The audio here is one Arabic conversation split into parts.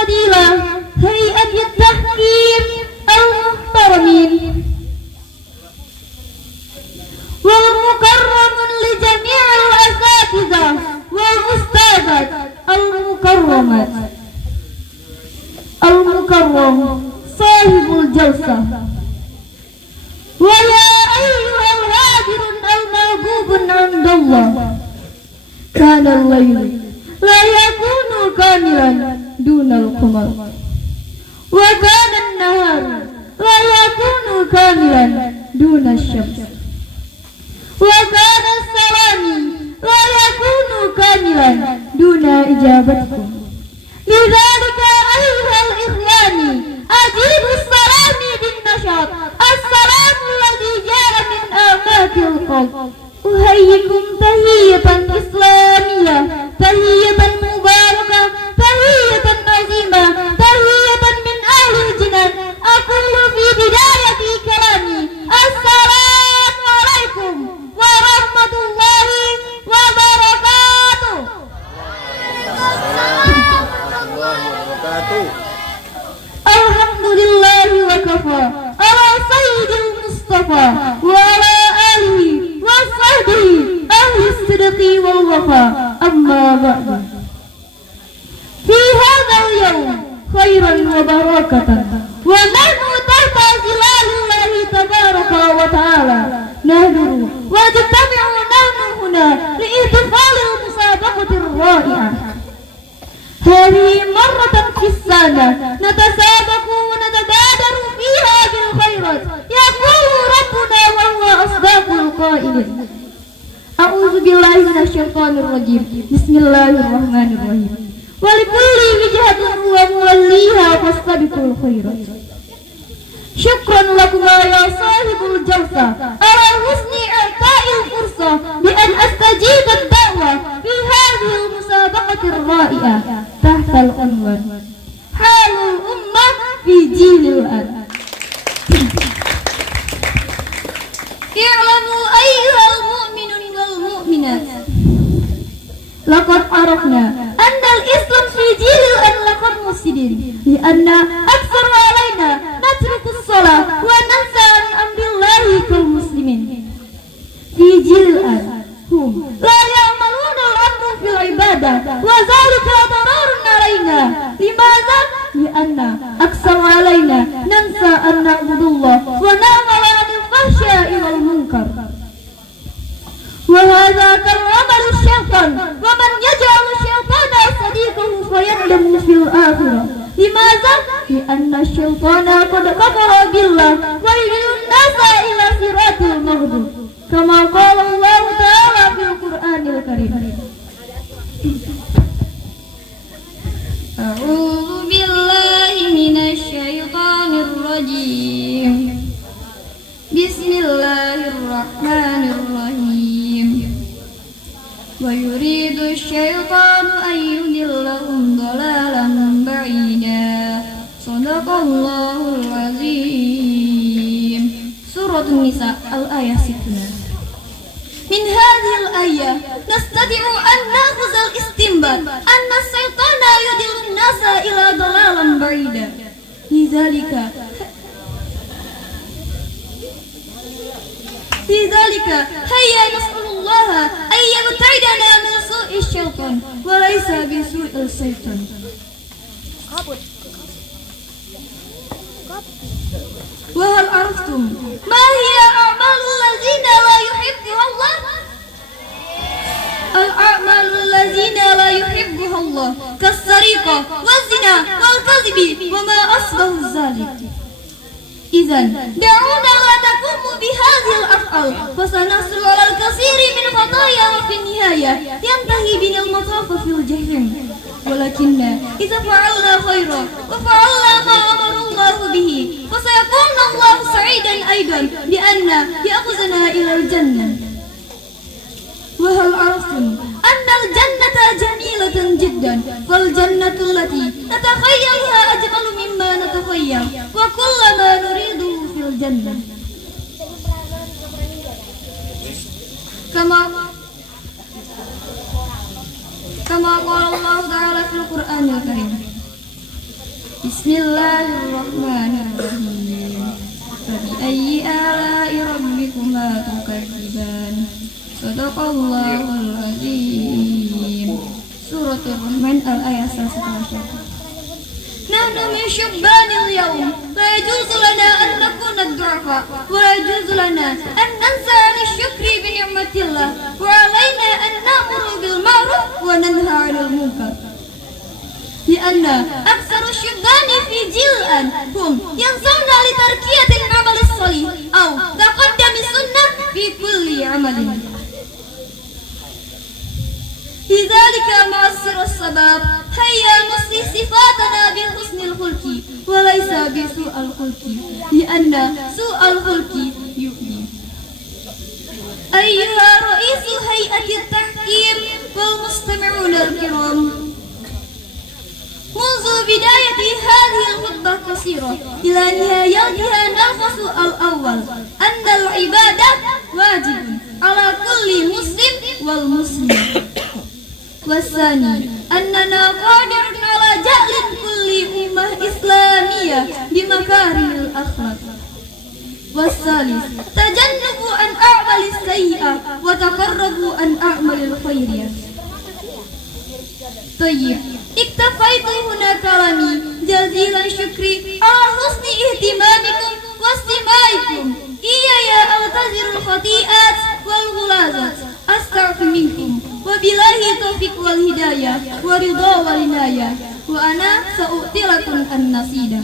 فضيلة هيئة التحكيم المحترمين، والمكرم لجميع الأساتذة والأستاذات المكرمات، المكرم صاحب الجلسة، ويا أيها الهادر المحبوب عند الله، كان الليل لا يكون كاملا دون القمر، وكان النهار لا يكون كاملا دون الشمس، وكان السلام لا يكون كاملا دون إجابتكم. لذلك أيها الإخوان أجيبوا السلام بالنشاط، السلام الذي جاء من آفاق القلب. أحييكم تحية إسلامية، تحية مباركة، تحية عظيمة، تحية من أهل الجنان. أقول في بداية كلامي السلام عليكم ورحمة الله وبركاته. الحمد لله وكفى على سيد المصطفى وعلى آله وصحبه أهل الصدق والوفاء. أما بعد، في هذا اليوم خيرا وبركة ونحن تحت ظلال الله تبارك وتعالى نهدر ونجتمع نحن هنا لاحتفال المسابقة الرائعة. هذه مرة في السنة نتسابق ونتبادر فيها بالخيرات. يقول ربنا وهو أصدق القائلين: أعوذ بالله من الشيطان الرجيم، بسم الله الرحمن الرحيم. ولكل وجهة هو موليها فاستبقوا الخيرات. شكرا لكما يا صاحب الجلسة على حسن إعطاء الفرصة بأن أستجيب الدعوة في هذه المسابقة الرائعة تحت العنوان حال الأمة في جيل الآن. اعلموا أيها المؤمنون والمؤمنات، لقد عرفنا أن الإسلام في جيل الآن لقد مفسدين، لأن أكثر علينا نترك الصلاة وننسى عن أمر الله كالمسلمين. في جيل الآن هم لا يعملون الأمر في العبادة، وذلك ضرر علينا. لماذا؟ لأن أكثر علينا ننسى أن نعبد الله ونعمل عن الفحشاء والمنكر، وهذا كالعمل الشيطان، ومن يجعل الشيطان صديقه فيندم في الآخرة. لماذا؟ لأن الشيطان قد كفر بالله ويدعو الناس إلى صراط المغضوب، كما قال الله تعالى في القرآن الكريم: أعوذ بالله من الشيطان الرجيم، بسم الله الرحمن الرحيم. ويريد الشيطان أن يضلهم ضلالا بعيدا. صدق الله العظيم. سورة النساء الآية 6. من هذه الآية نستطيع أن نأخذ الاستنباط أن الشيطان يضل الناس إلى ضلالا بعيدا. لذلك هيا نسأل الله أن يبتعدنا من سوء الشيطان وليس بسوء الشيطان. وهل عرفتم ما هي أعمال الذين لا يحبها الله؟ الأعمال الذين لا يحبها الله كالسرقة والزنا والكذب وما أشبه ذلك. إذن دعونا لا نقوم بهذه الأفعال فسنحصل على الكثير من خطايا، وفي النهاية ينتهي بنا المطاف في الجحيم. ولكن إذا فعلنا خيرا وفعلنا ما أمر الله به فسيكون الله سعيدا أيضا بأن يأخذنا إلى الجنة. وهل عرفتم أن الجنة جميلة جدا، فالجنة التي نتخيلها أجمل مما نتخيل وكل ما نريده في الجنة. كما قال الله تعالى في القرآن الكريم: Bismillahirrahmanirrahim. Fabiayyi ala'i rabbikuma tukadziban. Shadaqallahul azim. Suratul Rahman al-ayat 111. نحن من شبان اليوم لا يجوز لنا أن نكون الضعفاء ولا يجوز لنا أن ننسى عن الشكر بنعمة الله وعلينا أن نأمر بالمعروف وننهى عن المنكر لأن أكثر الشبان في جيل الآن هم ينسون لتركية العمل الصالح أو تقدم السنة في كل عمل لذلك معصر السباب هيا نصلح صفاتنا بحسن الخلق وليس بسوء الخلق لأن سوء الخلق يؤذي. أيها رئيس هيئة التحكيم والمستمعون الكرام، منذ بداية هذه الخطبة القصيرة إلى نهايتها نلخص الأول أن العبادة واجب على كل مسلم والمسلم، والثاني أننا قادر على جعل كل أمة إسلامية بمكارم الأخلاق، والثالث تجنب أن أعمل السيئة وتقرب أن أعمل الخيرية. طيب، اكتفيت هنا كلامي، جزيلا شكري على حسن اهتمامكم واستماعكم. إياي أعتذر الخطيئات والغلاظات، أستغفر منكم، وبالله التوفيق والهداية ورضا والعناية، وأنا سأؤتي لكم النصيحة.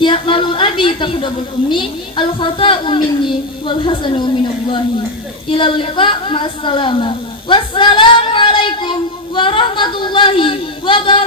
يقبل أبي تقدم الأمي، الخطأ مني والحسن من الله. إلى اللقاء، مع السلامة، والسلام عليكم ورحمة الله وبركاته.